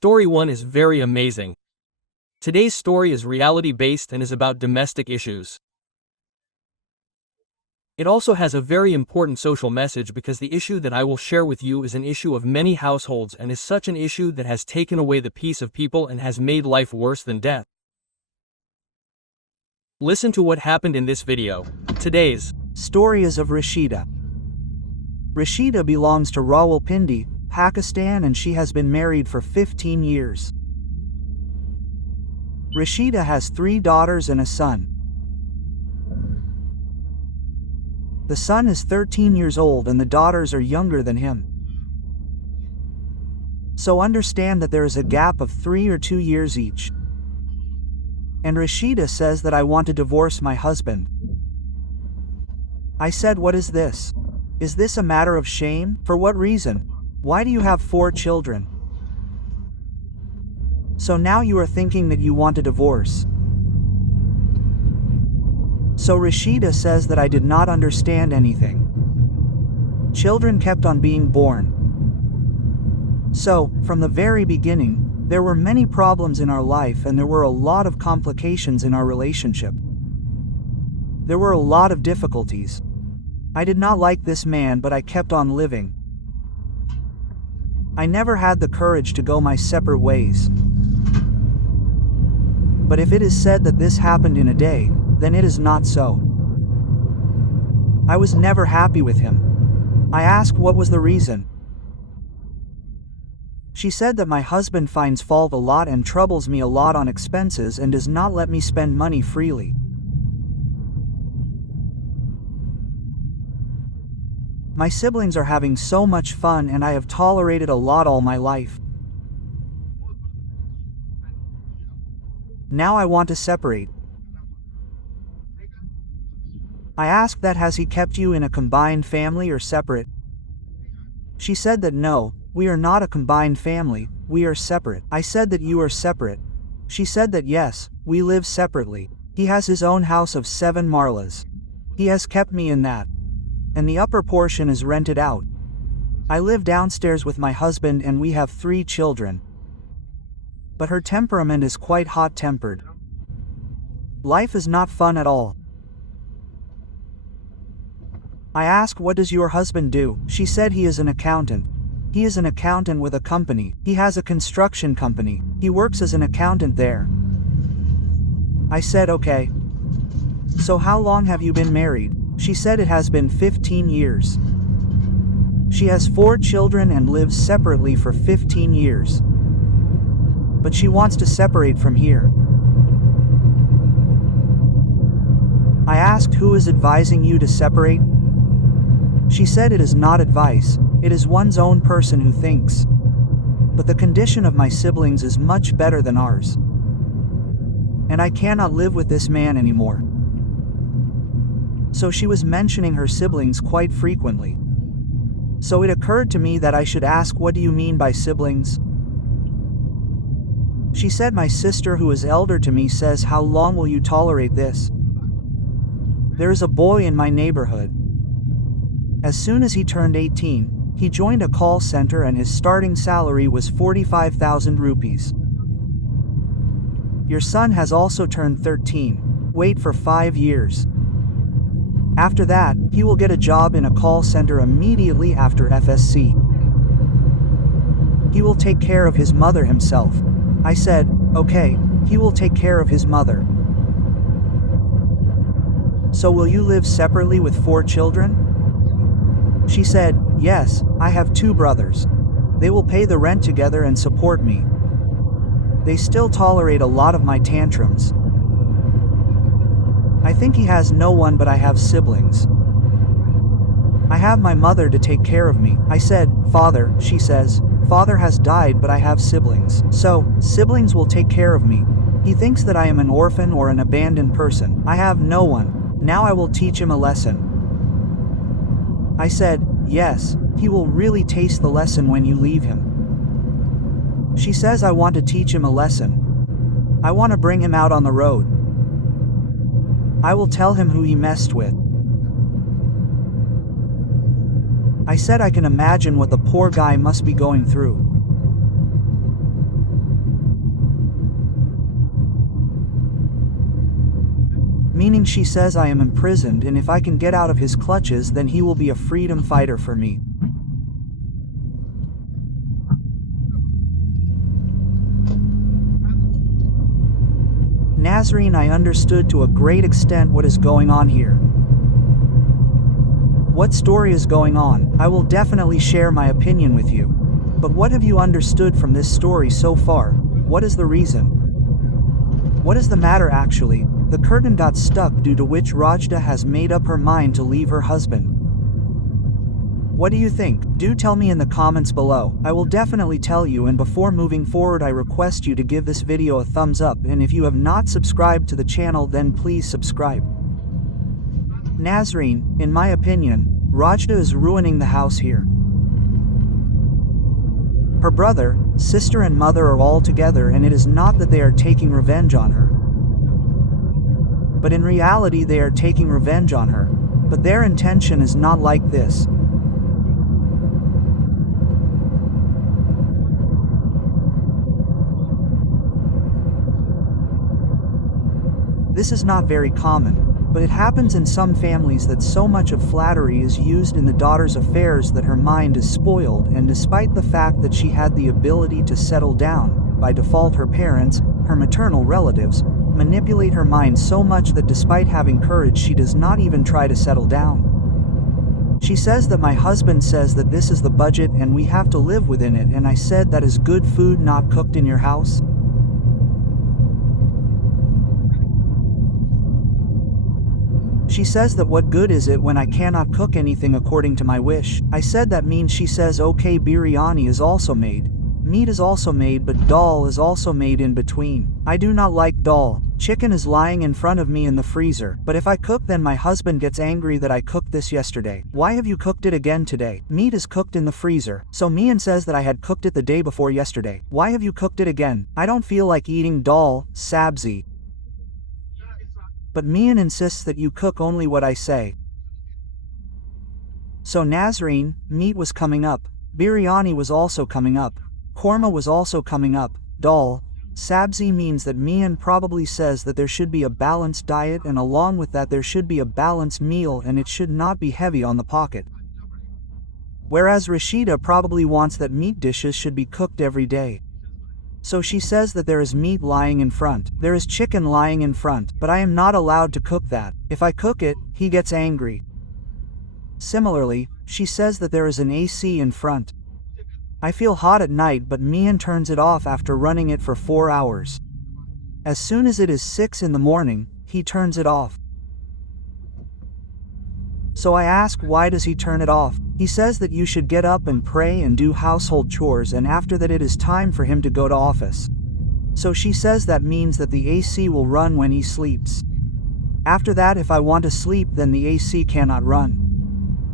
Story 1 is very amazing. Today's story is reality-based and is about domestic issues. It also has a very important social message because the issue that I will share with you is an issue of many households and is such an issue that has taken away the peace of people and has made life worse than death. Listen to what happened in this video. Today's story is of Rashida. Rashida belongs to Rawalpindi, Pakistan, and she has been married for 15 years. Rashida has 3 daughters and a son. The son is 13 years old and the daughters are younger than him. So understand that there is a gap of 3 or 2 years each. And Rashida says that I want to divorce my husband. I said, what is this? Is this a matter of shame? For what reason? Why do you have 4 children? So now you are thinking that you want a divorce. So Rashida says that I did not understand anything. Children kept on being born. So, from the very beginning, there were many problems in our life and there were a lot of complications in our relationship. There were a lot of difficulties. I did not like this man, but I kept on living. I never had the courage to go my separate ways. But if it is said that this happened in a day, then it is not so. I was never happy with him. I asked what was the reason. She said that my husband finds fault a lot and troubles me a lot on expenses and does not let me spend money freely. My siblings are having so much fun and I have tolerated a lot all my life. Now I want to separate. I asked that has he kept you in a combined family or separate? She said that no, we are not a combined family, we are separate. I said that you are separate. She said that yes, we live separately. He has his own house of 7 marlas. He has kept me in that. And the upper portion is rented out. I live downstairs with my husband and we have 3 children. But her temperament is quite hot-tempered. Life is not fun at all. I asked, what does your husband do? She said he is an accountant. He is an accountant with a company. He has a construction company. He works as an accountant there. I said, okay. So how long have you been married? She said it has been 15 years. She has 4 children and lives separately for 15 years. But she wants to separate from here. I asked, who is advising you to separate? She said it is not advice, it is one's own person who thinks. But the condition of my siblings is much better than ours. And I cannot live with this man anymore. So she was mentioning her siblings quite frequently. So it occurred to me that I should ask, what do you mean by siblings? She said my sister who is elder to me says, how long will you tolerate this? There is a boy in my neighborhood. As soon as he turned 18, he joined a call center and his starting salary was 45,000 rupees. Your son has also turned 13. Wait for 5 years. After that, he will get a job in a call center immediately after FSC. He will take care of his mother himself. I said, okay, he will take care of his mother. So will you live separately with 4 children? She said, yes, I have 2 brothers. They will pay the rent together and support me. They still tolerate a lot of my tantrums. I think he has no one, but I have siblings. I have my mother to take care of me. I said, father, she says, father has died but I have siblings. So, siblings will take care of me. He thinks that I am an orphan or an abandoned person. I have no one. Now I will teach him a lesson. I said, yes, he will really taste the lesson when you leave him. She says I want to teach him a lesson. I want to bring him out on the road. I will tell him who he messed with. I said I can imagine what the poor guy must be going through. meaning she says I am imprisoned, and if I can get out of his clutches, then he will be a freedom fighter for me. Nazarene, I understood to a great extent what is going on here. What story is going on? I will definitely share my opinion with you. But what have you understood from this story so far? What is the reason? What is the matter actually? The curtain got stuck, due to which Rajda has made up her mind to leave her husband. What do you think? Do tell me in the comments below. I will definitely tell you, and before moving forward I request you to give this video a thumbs up, and if you have not subscribed to the channel then please subscribe. Nazarene, in my opinion, Rajda is ruining the house here. Her brother, sister and mother are all together, and it is not that they are taking revenge on her. But in reality they are taking revenge on her. But their intention is not like this. This is not very common, but it happens in some families that so much of flattery is used in the daughter's affairs that her mind is spoiled, and despite the fact that she had the ability to settle down, by default her parents, her maternal relatives, manipulate her mind so much that despite having courage she does not even try to settle down. She says that my husband says that this is the budget and we have to live within it, and I said that is good food not cooked in your house? She says that what good is it when I cannot cook anything according to my wish? I said that means she says okay, biryani is also made. Meat is also made, but dal is also made in between. I do not like dal. Chicken is lying in front of me in the freezer, but if I cook then my husband gets angry that I cooked this yesterday. Why have you cooked it again today? Meat is cooked in the freezer. So Mian says that I had cooked it the day before yesterday. Why have you cooked it again? I don't feel like eating dal, sabzi. But Mian insists that you cook only what I say. So Nazarene, meat was coming up, biryani was also coming up, korma was also coming up, dal, sabzi means that Mian probably says that there should be a balanced diet, and along with that there should be a balanced meal, and it should not be heavy on the pocket. Whereas Rashida probably wants that meat dishes should be cooked every day. So she says that there is meat lying in front, there is chicken lying in front, but I am not allowed to cook that. If I cook it, he gets angry. Similarly, she says that there is an AC in front. I feel hot at night, but Mian turns it off after running it for 4 hours. As soon as it is 6 in the morning, he turns it off. So I ask, why does he turn it off? He says that you should get up and pray and do household chores, and after that it is time for him to go to office. So she says that means that the AC will run when he sleeps. After that, if I want to sleep, then the AC cannot run.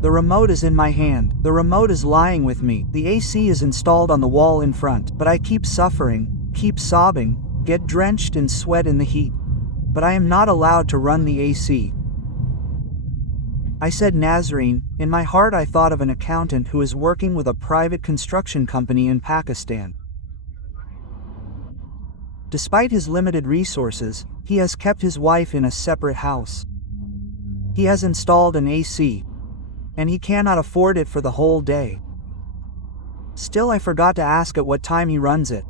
The remote is in my hand. The remote is lying with me. The AC is installed on the wall in front, but I keep suffering, keep sobbing, get drenched in sweat in the heat. But I am not allowed to run the AC. I said, Nazarene, in my heart I thought of an accountant who is working with a private construction company in Pakistan. Despite his limited resources, he has kept his wife in a separate house. He has installed an AC, and he cannot afford it for the whole day. Still, I forgot to ask at what time he runs it.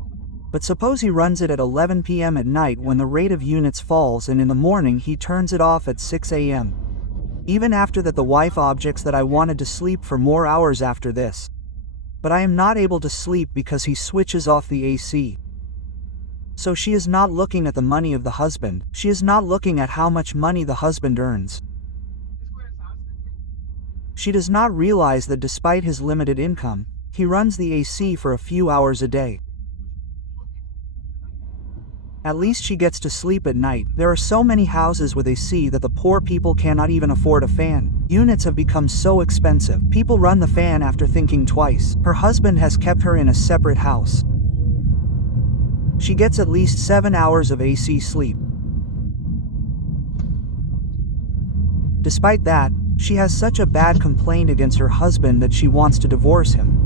But suppose he runs it at 11 p.m. at night when the rate of units falls, and in the morning he turns it off at 6 a.m. Even after that, the wife objects that I wanted to sleep for more hours after this. But I am not able to sleep because he switches off the AC. So she is not looking at the money of the husband. She is not looking at how much money the husband earns. She does not realize that despite his limited income, he runs the AC for a few hours a day. At least she gets to sleep at night. There are so many houses with AC that the poor people cannot even afford a fan. Units have become so expensive. People run the fan after thinking twice. Her husband has kept her in a separate house. She gets at least 7 hours of AC sleep. Despite that, she has such a bad complaint against her husband that she wants to divorce him.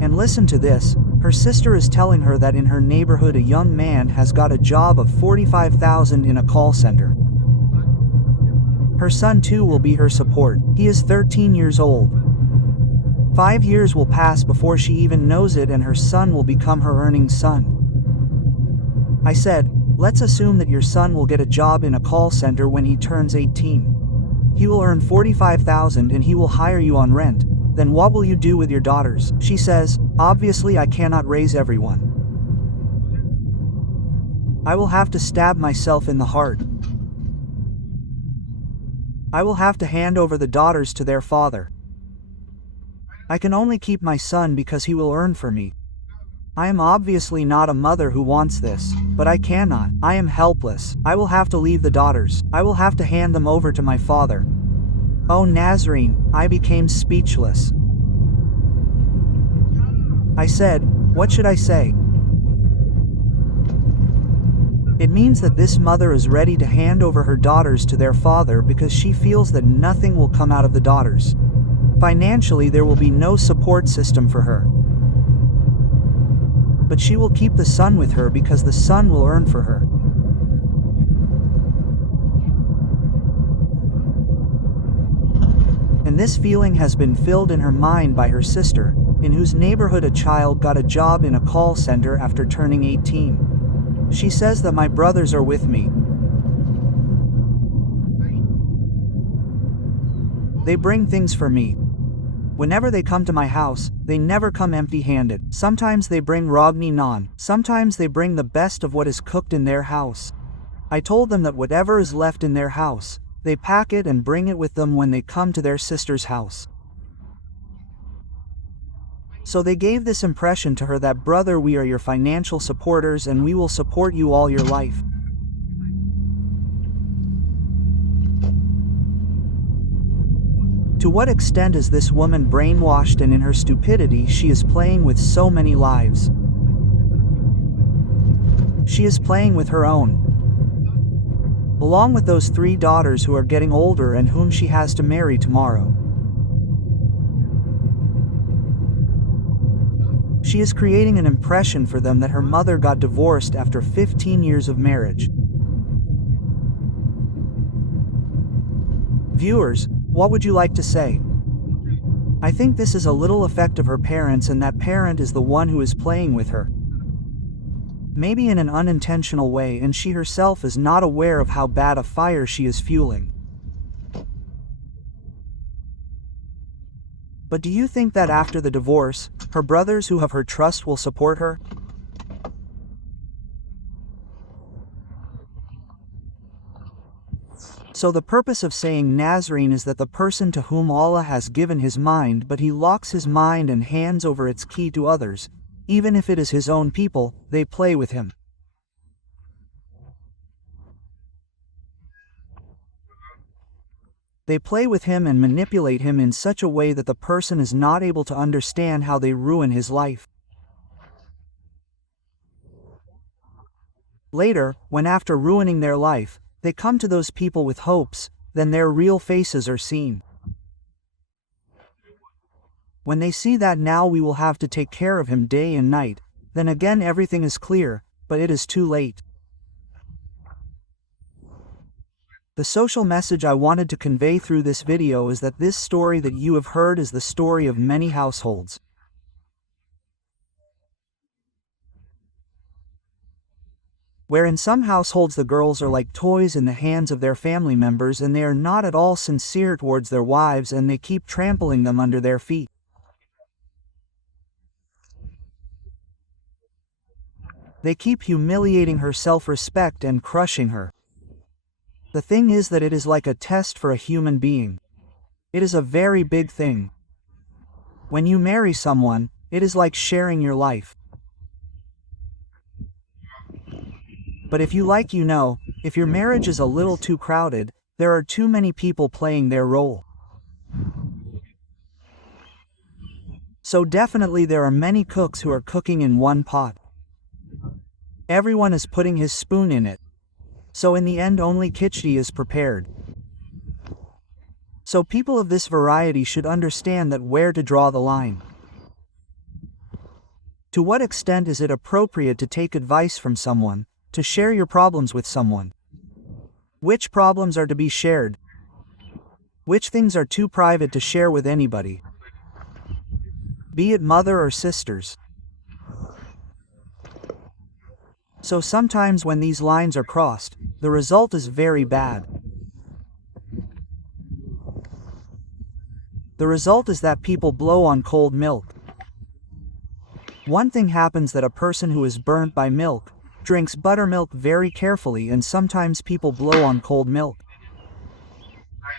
And And listen to this, her sister is telling her that in her neighborhood a young man has got a job of $45,000 in a call center. Her son too will be her support. He is 13 years old. 5 years will pass before she even knows it and her son will become her earning son. I said, let's assume that your son will get a job in a call center when he turns 18. He will earn $45,000 and he will hire you on rent. Then what will you do with your daughters? She says, obviously I cannot raise everyone. I will have to stab myself in the heart. I will have to hand over the daughters to their father. I can only keep my son because he will earn for me. I am obviously not a mother who wants this, but I cannot. I am helpless. I will have to leave the daughters. I will have to hand them over to my father. Oh Nazarene, I became speechless. I said, what should I say? It means that this mother is ready to hand over her daughters to their father because she feels that nothing will come out of the daughters. Financially, there will be no support system for her. But she will keep the son with her because the son will earn for her. And this feeling has been filled in her mind by her sister, in whose neighborhood a child got a job in a call center after turning 18. She says that my brothers are with me. They bring things for me. Whenever they come to my house, they never come empty-handed. Sometimes they bring rogni naan. Sometimes they bring the best of what is cooked in their house. I told them that whatever is left in their house, they pack it and bring it with them when they come to their sister's house. So they gave this impression to her that, brother, we are your financial supporters and we will support you all your life. To what extent is this woman brainwashed, and in her stupidity she is playing with so many lives? She is playing with her own. Along with those 3 daughters who are getting older and whom she has to marry tomorrow. She is creating an impression for them that her mother got divorced after 15 years of marriage. Viewers, what would you like to say? I think this is a little effect of her parents, and that parent is the one who is playing with her. Maybe in an unintentional way, and she herself is not aware of how bad a fire she is fueling. But do you think that after the divorce, her brothers who have her trust will support her? So the purpose of saying Nazarene is that the person to whom Allah has given his mind, but he locks his mind and hands over its key to others, even if it is his own people, they play with him. They play with him and manipulate him in such a way that the person is not able to understand how they ruin his life. Later, when after ruining their life, they come to those people with hopes, then their real faces are seen. When they see that now we will have to take care of him day and night, then again everything is clear, but it is too late. The social message I wanted to convey through this video is that this story that you have heard is the story of many households. Where in some households the girls are like toys in the hands of their family members, and they are not at all sincere towards their wives, and they keep trampling them under their feet. They keep humiliating her self-respect and crushing her. The thing is that it is like a test for a human being. It is a very big thing. When you marry someone, it is like sharing your life. But if you like, you know, if your marriage is a little too crowded, there are too many people playing their role. So definitely there are many cooks who are cooking in one pot. Everyone is putting his spoon in it. So in the end only khichdi is prepared. So people of this variety should understand that where to draw the line. To what extent is it appropriate to take advice from someone, to share your problems with someone? Which problems are to be shared? Which things are too private to share with anybody? Be it mother or sisters. So sometimes when these lines are crossed, the result is very bad. The result is that people blow on cold milk. One thing happens that a person who is burnt by milk drinks buttermilk very carefully, and sometimes people blow on cold milk.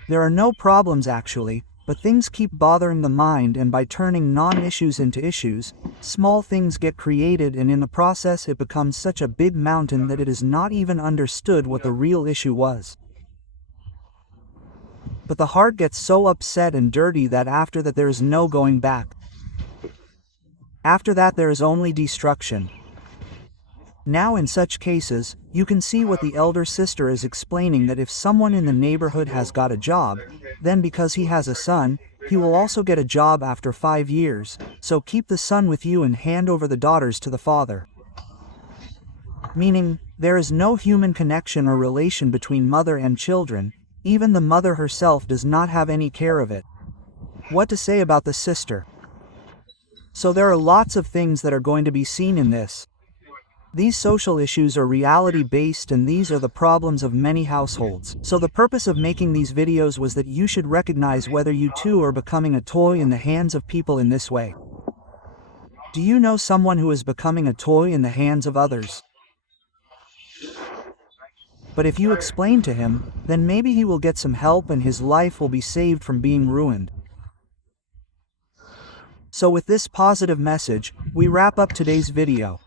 There are no problems actually, but things keep bothering the mind, and by turning non-issues into issues, small things get created, and in the process it becomes such a big mountain that it is not even understood what the real issue was. But the heart gets so upset and dirty that after that there is no going back. After that there is only destruction. Now in such cases, you can see what the elder sister is explaining, that if someone in the neighborhood has got a job, then because he has a son, he will also get a job after 5 years, so keep the son with you and hand over the daughters to the father. Meaning, there is no human connection or relation between mother and children, even the mother herself does not have any care of it. What to say about the sister? So there are lots of things that are going to be seen in this. These social issues are reality-based, and these are the problems of many households. So the purpose of making these videos was that you should recognize whether you too are becoming a toy in the hands of people in this way. Do you know someone who is becoming a toy in the hands of others? But if you explain to him, then maybe he will get some help and his life will be saved from being ruined. So with this positive message, we wrap up today's video.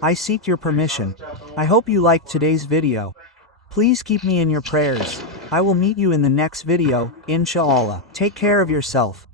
I seek your permission. I hope you liked today's video. Please keep me in your prayers. I will meet you in the next video, inshallah. Take care of yourself.